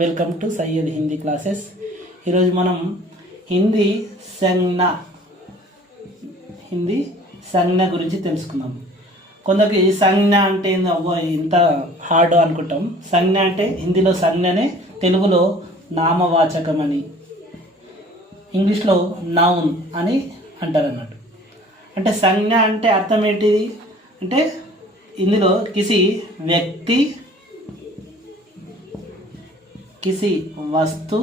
Welcome to Syed Hindi classes. ఈరోజు మనం హిందీ సంజ్ఞ గురించి తెలుసుకుందాం. కొందరికి సంజ్ఞ అంటే ఇంత హార్డ్ అనుకుంటాం. సంజ్ఞ అంటే హిందీలో సంజ్ఞనే, తెలుగులో నామవాచకం అని, ఇంగ్లీష్లో నౌన్ అని అంటారు అన్నట్టు. అంటే సంజ్ఞ అంటే అర్థం ఏంటిది అంటే ఇందులో కిసి వ్యక్తి, किसी वस्तु,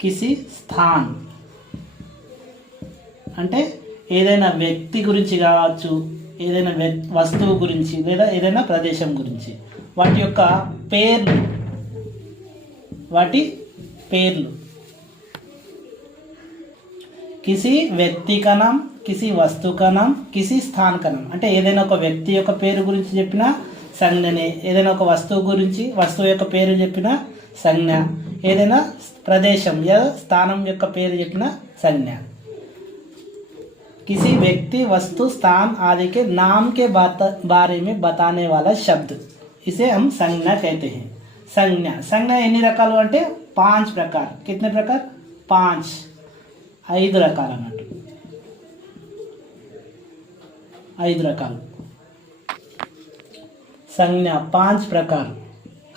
किसी స్థాన్ అంటే ఏదైనా వ్యక్తి గురించి కావచ్చు, ఏదైనా వస్తువు గురించి, లేదా ఏదైనా ప్రదేశం గురించి వాటి యొక్క పేర్లు కిసి వ్యక్తి का नाम, కిసి వస్తువు का नाम, కిసి స్థాన్ का नाम. అంటే ఏదైనా ఒక వ్యక్తి యొక్క పేరు గురించి చెప్పిన సంజ్ఞనే, ఏదైనా ఒక వస్తువు గురించి వస్తువు యొక్క పేరు చెప్పిన సంజ్ఞ, ఏదైనా ప్రదేశం లేదా స్థానం యొక్క పేరు చెప్పిన సంజ్ఞ. किसी व्यक्ति वस्तु स्थान आदि के नाम के बारे में बताने वाला शब्द इसे हम संज्ञा कहते हैं. संज्ञा ఎన్ని రకాలు అంటే 5 प्रकार. कितने प्रकार? 5 రకాలు అన్నట్టు. 5 రకాలు సంజ్ఞ. 5 ప్రకారం,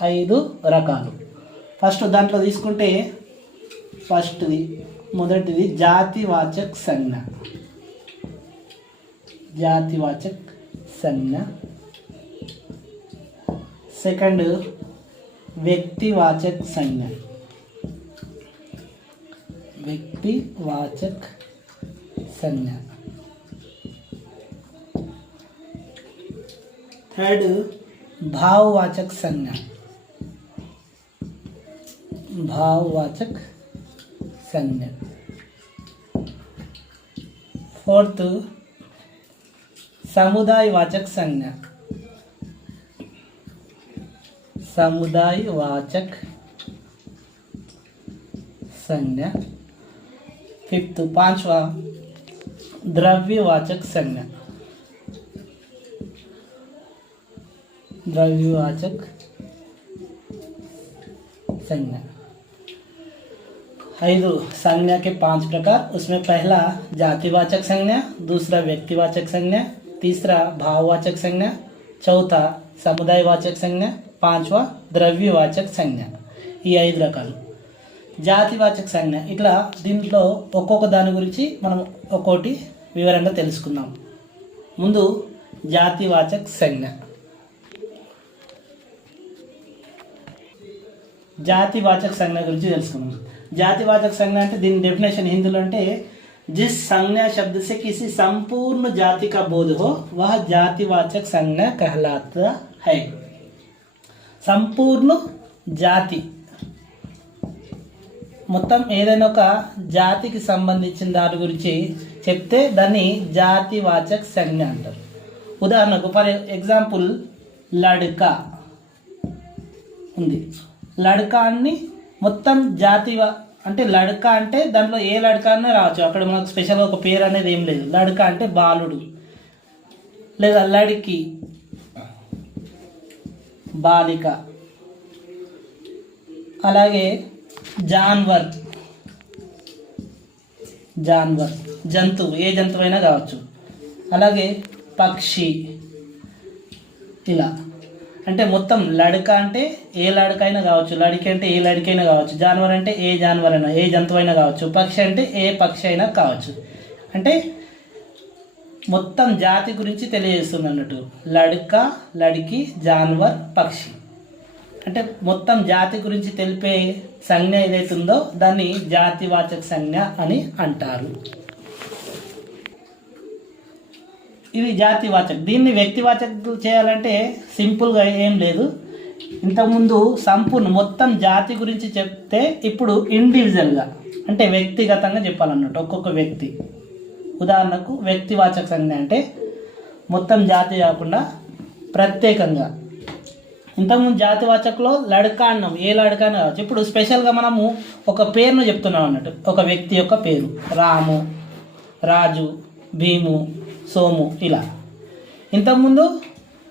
5 రకాలు. ఫస్ట్ దాంట్లో తీసుకుంటే మొదటిది జాతివాచక్ సంజ్ఞ. సెకండ్ వ్యక్తివాచక్ సంజ్ఞ. थर्ड भाववाचक संज्ञा. फोर्थ समुदायवाचक संज्ञा. फिफ्थ 5वां द्रव्यवाचक संज्ञा. 5 संज्ञा के 5 प्रकार. उसमें पहला जातिवाचक संज्ञा, दूसरा व्यक्तिवाचक संज्ञा, तीसरा भाववाचक संज्ञा, चौथा समुदायवाचक संज्ञा, 5वां द्रव्यवाचक संज्ञ. ఈ 5 రకాలు జాతివాచక సంజ్ఞ. ఇట్లా దీంట్లో ఒక్కొక్క దాని గురించి మనం ఒక్కోటి వివరంగా తెలుసుకుందాం. ముందు జాతివాచక సంజ్ఞ. జాతివాచక సంజ్ఞ గురించి తెలుసుకుందాం. జాతివాచక సంజ్ఞ అంటే దీని డెఫినేషన్ హిందీలో అంటే जिस संज्ञा शब्द से किसी संपूर्ण जाति का बोध हो वह जातिवाचक संज्ञा कहलाता है. సంపూర్ణ జాతి, మొత్తం ఏదైనా ఒక జాతికి సంబంధించిన దాని గురించి చెప్తే దాన్ని జాతివాచక సంజ్ఞ అంటారు. ఉదాహరణకు ఫర్ ఎగ్జాంపుల్ లడ్కా ఉంది. లడ్కాన్ని మొత్తం అంటే లడ్కా అంటే దాంట్లో ఏ లడ్కా అనే రావచ్చు. అక్కడ మనకు స్పెషల్గా ఒక పేరు అనేది ఏం లేదు. లడ్కా అంటే బాలుడు, లేదా లడికి బాలిక. అలాగే జాన్వర్ జంతువు, ఏ జంతువు అయినా కావచ్చు. అలాగే పక్షి. ఇలా అంటే మొత్తం లడక అంటే ఏ లడకైనా కావచ్చు, లడికి అంటే ఏ లడికైనా కావచ్చు, జాన్వర్ అంటే ఏ జాన్వర్ అయినా, ఏ జంతువు అయినా కావచ్చు, పక్షి అంటే ఏ పక్షి అయినా కావచ్చు. అంటే మొత్తం జాతి గురించి తెలియజేస్తుంది అన్నట్టు. లడక, లడికి, జాన్వర్, పక్షి అంటే మొత్తం జాతి గురించి తెలిపే సంజ్ఞ ఏదైతుందో దాన్ని జాతివాచక సంజ్ఞ అని అంటారు. ఇది జాతివాచక. దీన్ని వ్యక్తివాచక చేయాలంటే సింపుల్గా ఏం లేదు. ఇంతకుముందు సంపూర్ణ మొత్తం జాతి గురించి చెప్తే ఇప్పుడు ఇండివిజువల్గా అంటే వ్యక్తిగతంగా చెప్పాలన్నట్టు. ఒక్కొక్క వ్యక్తి. ఉదాహరణకు వ్యక్తివాచక సంజ్ఞ అంటే మొత్తం జాతి కాకుండా ప్రత్యేకంగా. ఇంతకుముందు జాతివాచకలో లడకా అన్నాం, ఏ లడకా అని కావచ్చు. ఇప్పుడు స్పెషల్గా మనము ఒక పేరును చెప్తున్నాం అన్నట్టు. ఒక వ్యక్తి యొక్క పేరు రాము, రాజు, భీము, సోము ఇలా. ఇంతకుముందు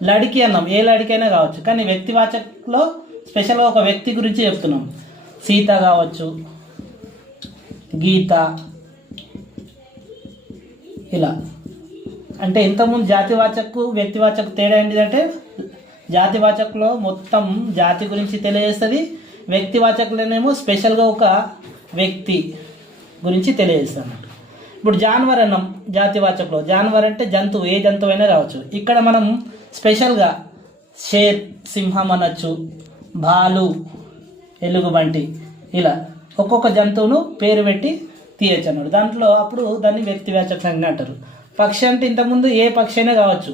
లడికి అన్నాం, ఏ లడికైనా కావచ్చు. కానీ వ్యక్తివాచకలో స్పెషల్గా ఒక వ్యక్తి గురించి చెప్తున్నాం. సీత కావచ్చు, గీత, ఇలా. అంటే ఇంతకుముందు జాతివాచకు వ్యక్తివాచకు తేడా ఏంటిదంటే జాతివాచకులో మొత్తం జాతి గురించి తెలియజేస్తుంది, వ్యక్తివాచకులోనేమో స్పెషల్గా ఒక వ్యక్తి గురించి తెలియజేస్తాను. ఇప్పుడు జాన్వర్ అన్నాం జాతివాచకులో. జాన్వర్ అంటే జంతువు, ఏ జంతువు అయినా కావచ్చు. ఇక్కడ మనం స్పెషల్గా షేర్ సింహం అనొచ్చు, భాలు ఎలుగుబంటి, ఇలా ఒక్కొక్క జంతువును పేరు పెట్టి తీయచ్చు అన్నాడు. దాంట్లో అప్పుడు దాన్ని వ్యక్తివాచక సంజ్ఞ అంటారు. పక్షి అంటే ఇంతకుముందు ఏ పక్షి అయినా కావచ్చు.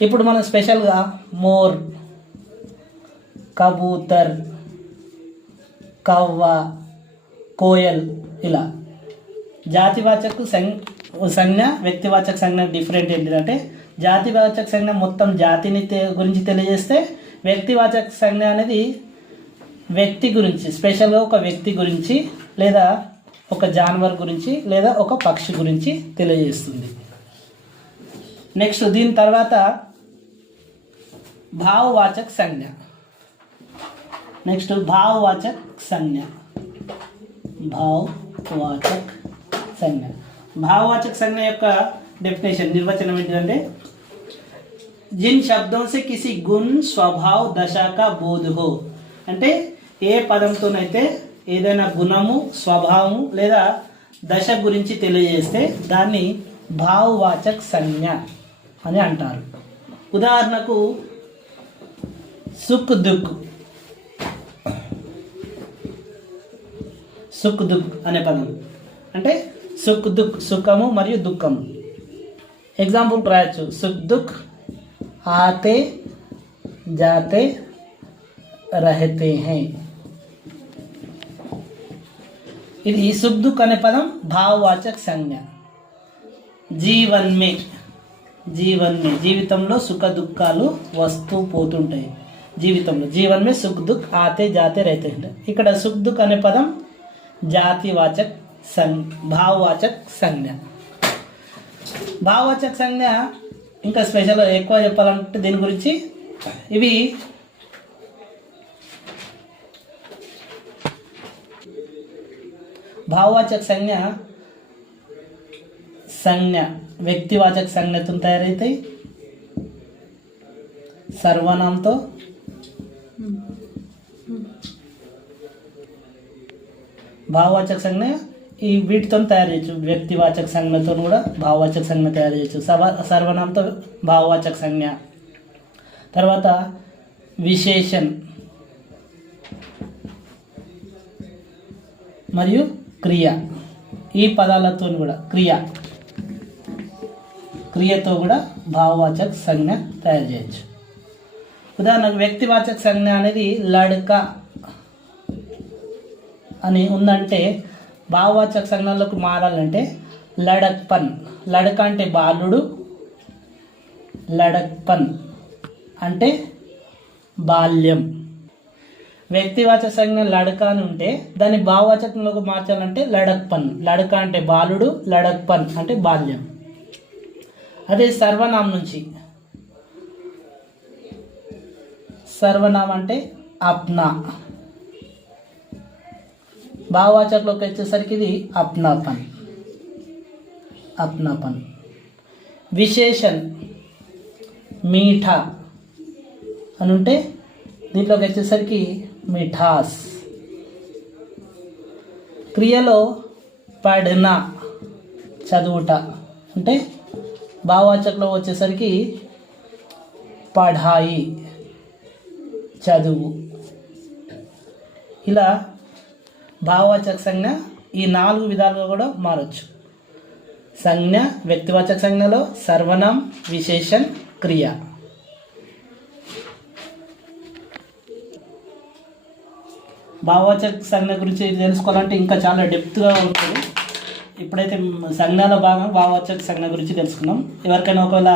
ఇప్పుడు మనం స్పెషల్గా మోర్, కబూతర్, కవ్వ, కోయల్, ఇలా జాతివాచక సంజ్ఞ వ్యక్తివాచక సంజ్ఞ డిఫరెంట్ ఏంటిదంటే జాతివాచక సంజ్ఞ మొత్తం జాతిని గురించి తెలియజేస్తే వ్యక్తివాచక సంజ్ఞ అనేది వ్యక్తి గురించి, స్పెషల్గా ఒక వ్యక్తి గురించి లేదా ఒక జానవర్ గురించి లేదా ఒక పక్షి గురించి తెలియజేస్తుంది. నెక్స్ట్ దీని తర్వాత భావవాచక సంజ్ఞ. నెక్స్ట్ భావవాచక సంజ్ఞ. భావవాచక సంజ్ఞ. భావవాచక సంజ్ఞ యొక్క డెఫినేషన్ నిర్వచనం ఏంటంటే जिन शब्दों से किसी गुण स्वभाव दशा का बोध हो, అంటే ఏ పదంతోనైతే ఏదైనా గుణము స్వభావము లేదా దశ గురించి తెలియజేస్తే దాన్ని భావవాచక సంజ్ఞ అని అంటారు. ఉదాహరణకు సుఖ్ దుఃఖ్, సుఖ్ దుఃఖ్ అనే పదం అంటే సుఖ్ దుఃఖ్ సుఖము మరియు దుఃఖము. ఎగ్జాంపుల్ రాయొచ్చు, సుఖ్ దుఃఖ్ आते जाते रहते हैं. ఇది సుఖ్ దుఃఖ్ అనే పదం భావవాచక సంజ్ఞ. జీవన్ మే, జీవన్ మే జీవితంలో సుఖ దుఃఖాలు వస్తూ పోతుంటాయి. జీవితంలో జీవన్ మే సుఖ్ దుఃఖ్ ఆతే జాతే रहते हैं. ఇక్కడ సుఖ్ దుఃఖ్ అనే పదం జాతివాచక భావవాచక సంజ్ఞ. భావవాచక సంజ్ఞ ఇంకా స్పెషల్ ఎక్కువ చెప్పాలంటే దీని గురించి ఇవి భావవాచక సంజ్ఞ వ్యక్తివాచక సంజ్ఞతో తయారవుతాయి, సర్వనామంతో, భావవాచక సంజ్ఞ ఈ వీటితో తయారు చేయొచ్చు. వ్యక్తివాచక సంజ్ఞతో కూడా భావవాచక సంజ్ఞ తయారు చేయొచ్చు. సర్వనామంతో భావవాచక సంజ్ఞ. తర్వాత విశేషణ్ మరియు క్రియ, ఈ పదాలతో కూడా క్రియతో కూడా భావవాచక సంజ్ఞ తయారు చేయొచ్చు. ఉదాహరణకు వ్యక్తివాచక సంజ్ఞ అనేది లడక అని ఉందంటే భావవాచక సంజ్ఞలోకి మారాలంటే లడక్పన్. లడక అంటే బాలుడు, లడక్పన్ అంటే బాల్యం. వ్యక్తివాచక సంజ్ఞ లడక అని ఉంటే దాన్ని భావవాచకంలోకి మార్చాలంటే లడక్పన్. లడక అంటే బాలుడు, లడక్పన్ అంటే బాల్యం. అదే సర్వనామం నుంచి, సర్వనామం అంటే అప్నా. భావవాచకంలోకి వచ్చేసరికి ఇది అప్నాపన్, అప్నాపన్. విశేషణ్ మీఠా అని ఉంటే దీంట్లోకి వచ్చేసరికి మిఠాస్. క్రియలో పడ్నా చదువుట అంటే భావవాచకంలో వచ్చేసరికి పఢాయి చదువు. ఇలా భావవాచక సంజ్ఞ ఈ 4 విధాలుగా కూడా మారచ్చు. సంజ్ఞ వ్యక్తివాచక సంజ్ఞలో సర్వనామం, విశేషణ్, క్రియ. భావవాచక సంజ్ఞ గురించి తెలుసుకోవాలంటే ఇంకా చాలా డెప్త్గా ఉంటుంది. ఇప్పుడైతే సంజ్ఞలో భాగం భావవాచక సంజ్ఞ గురించి తెలుసుకున్నాం. ఎవరికైనా ఒకవేళ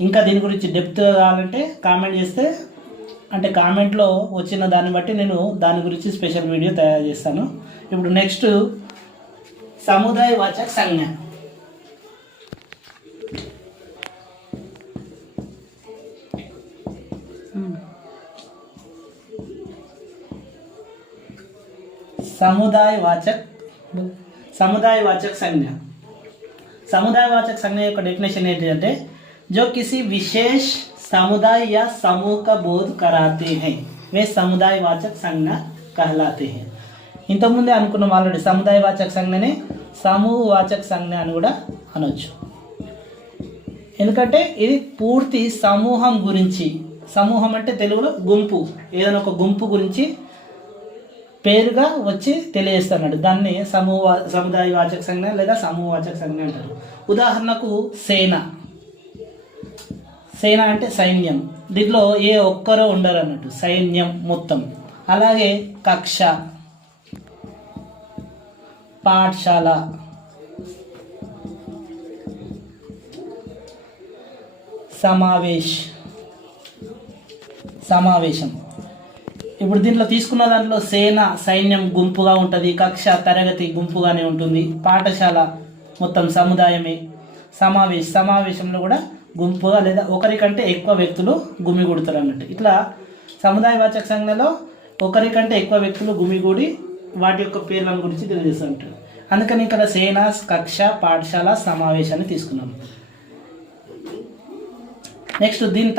ఇంకా దీని గురించి డెప్త్గా కావాలంటే కామెంట్ చేస్తే, అంటే కామెంట్లో వచ్చిన దాన్ని బట్టి నేను దాని గురించి స్పెషల్ వీడియో తయారు చేస్తాను. ఇప్పుడు నెక్స్ట్ సముదాయవాచక సంజ్ఞ. సముదాయవాచక్ సముదాయవాచక్ సంజ్ఞ. समुदायवाचक संज्ञा యొక్క डेफिनेशन ఏంటంటే जो किसी विशेष समुदाय या समूह का बोध कराते हैं वे समुदायवाचक संज्ञा कहलाते हैं. ఇంతకుముందే అనుకున్నాం ఆల్రెడీ సముదాయవాచక సంజ్ఞనే సమూహవాచక సంజ్ఞ అని కూడా అనొచ్చు. ఎందుకంటే ఇది పూర్తి సమూహం గురించి, సమూహం అంటే తెలుగులో గుంపు, ఏదైనా ఒక గుంపు గురించి పేరుగా వచ్చి తెలియజేస్తున్నాడు. దాన్ని సముదాయవాచక సంజ్ఞ లేదా సమూహవాచక సంజ్ఞ అంటారు. ఉదాహరణకు సేన. సేన అంటే సైన్యం, దీంట్లో ఏ ఒక్కరో ఉండరు అన్నట్టు, సైన్యం మొత్తం. అలాగే కక్ష, పాఠశాల, సమావేశం. ఇప్పుడు దీంట్లో తీసుకున్న దాంట్లో సేన సైన్యం గుంపుగా ఉంటుంది, కక్ష తరగతి గుంపుగానే ఉంటుంది, పాఠశాల మొత్తం సముదాయమే, సమావేశంలో కూడా గుంపుగా లేదా ఒకరికంటే ఎక్కువ వ్యక్తులు గుమిగూడుతారు అన్నట్టు. ఇట్లా సముదాయవాచక సంజ్ఞలో ఒకరికంటే ఎక్కువ వ్యక్తులు గుమిగూడి వాటి యొక్క పేర్లను గురించి తెలియజేస్తుంటారు. అందుకని ఇక్కడ సేన, కక్ష, పాఠశాల, సమావేశాన్ని తీసుకున్నాం. నెక్స్ట్ దీని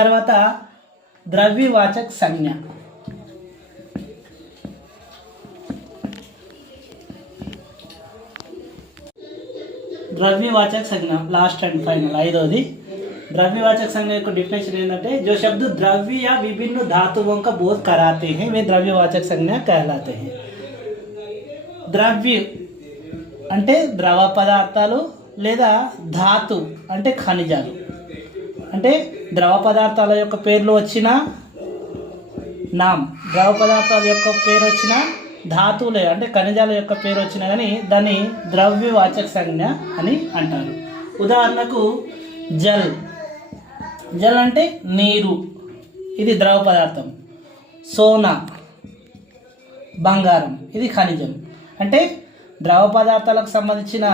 తర్వాత ద్రవ్యవాచక సంజ్ఞ. द्रव्यवाचक संज्ञा लास्ट एंड फाइनल ఐదవది. द्रव्यवाचक संज्ञा को डेफिनेशन ఏంటంటే जो शब्द द्रव्य या विभिन्न धातुओं का बोध कराते हैं वे द्रव्यवाचक संज्ञा कहलाते हैं. द्रव्य అంటే ద్రవ పదార్థాలు లేదా ధాతు అంటే ఖనిజాలు. అంటే ద్రవ పదార్థాల యొక్క పేర్లు వచ్చిన నామ్, ద్రవ పదార్థాల యొక్క పేరు వచ్చిన ధాతువులే అంటే ఖనిజాల యొక్క పేరు వచ్చినా కానీ దాన్ని ద్రవ్యవాచక సంజ్ఞ అని అంటారు. ఉదాహరణకు జల్ అంటే నీరు, ఇది ద్రవ పదార్థం. సోనా బంగారం, ఇది ఖనిజం. అంటే ద్రవ పదార్థాలకు సంబంధించిన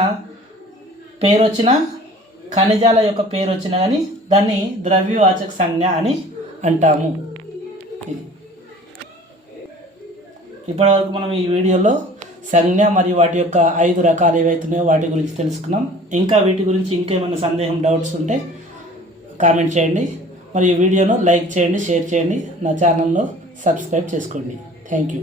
పేరు వచ్చిన ఖనిజాల యొక్క పేరు వచ్చినా కానీ దాన్ని ద్రవ్యవాచక సంజ్ఞ అని అంటాము. ఇది ఇప్పటివరకు మనం ఈ వీడియోలో సంజ్ఞ మరియు వాటి యొక్క 5 రకాలు ఏవైతున్నాయో వాటి గురించి తెలుసుకున్నాం. ఇంకా వీటి గురించి ఇంకేమైనా సందేహం, డౌట్స్ ఉంటే కామెంట్ చేయండి. మరియు ఈ వీడియోను లైక్ చేయండి, షేర్ చేయండి, నా ఛానల్లో సబ్స్క్రైబ్ చేసుకోండి. Thank you.